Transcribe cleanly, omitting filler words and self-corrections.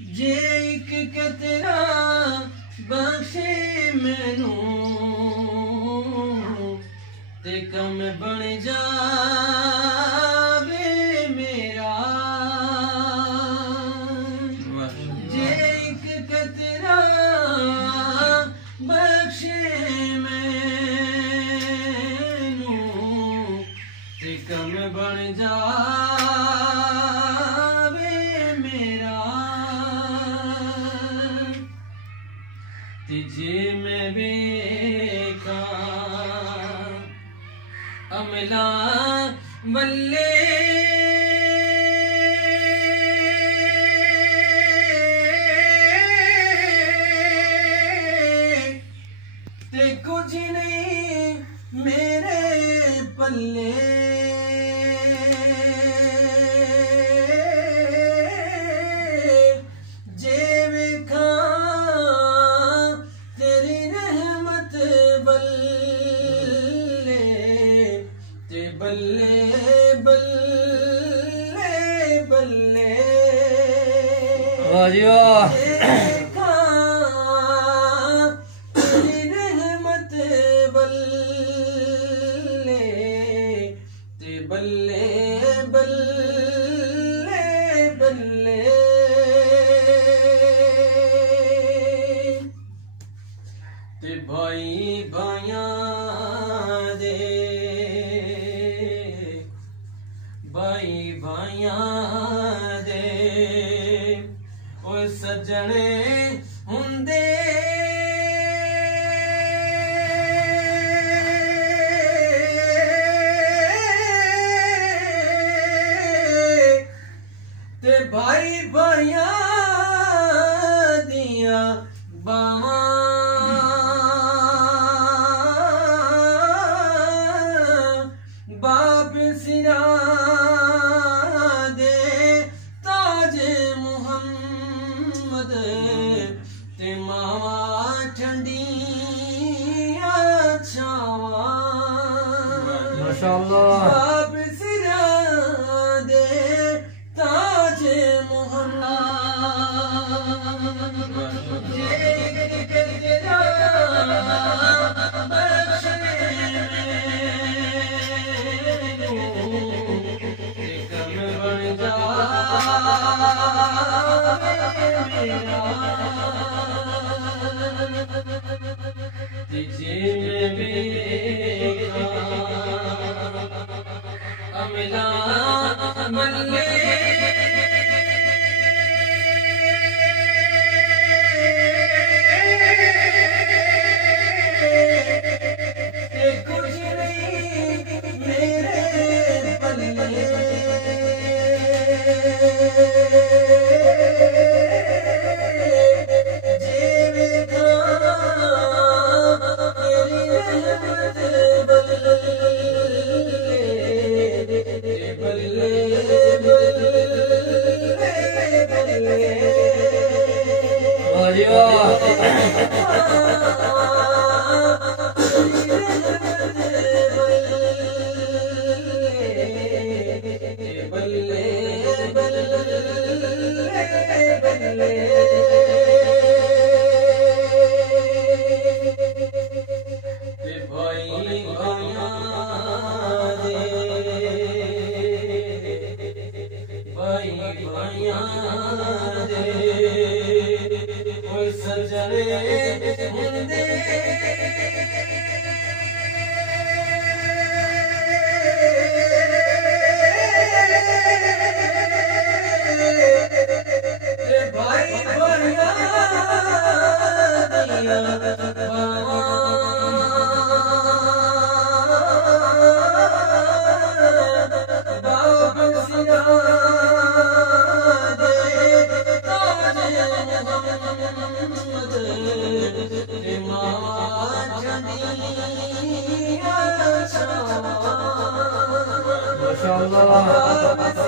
जे एक कतरा बख्शे मैनू ते कम बन जावे मेरा। जे एक कतरा बख्शे मैनू ते कम बन जावे मेरा। ते जे मैं वेखा अमला वल्ले ते कुछ नहीं मेरे पल्ले। जे वेखा तेरी रहमत बल्ले ते बल्ले बल्ले बल्ले। वाह जी वाह। देखा तेरी रहमत बल्ले ते बल्ले बल्ले बल्ले। ते भाई भाइयां दे भाई भाइयां दे ओ सजने हुंदे ते भाई भाइयां दियां बावां बाप सिरा दे ताज मुहम्मद ते मावा ठंडिया छावा। माशाअल्लाह। बाप सिरा दे ताज मुहम्मद जे तेरा बख्शे ते कम बन जावे मेरा। ते जे मैं वेखा अमला वल्ले ते कुछ नहीं मेरे पल्ले। जे वेखा तेरी रहमत बल्ले ते बल्ले बल्ले बल्ले। वाह जी वाह। बल्ले बल्ले बल्ले। ते भाई भाइयां दे भाई भाइयां दे ओ सजने हुंदे ते भाई भाइयां दियां बावां बाप सिरा दे ताज मुहम्मद ते मावा ठंडिया छावा। माशाअल्लाह।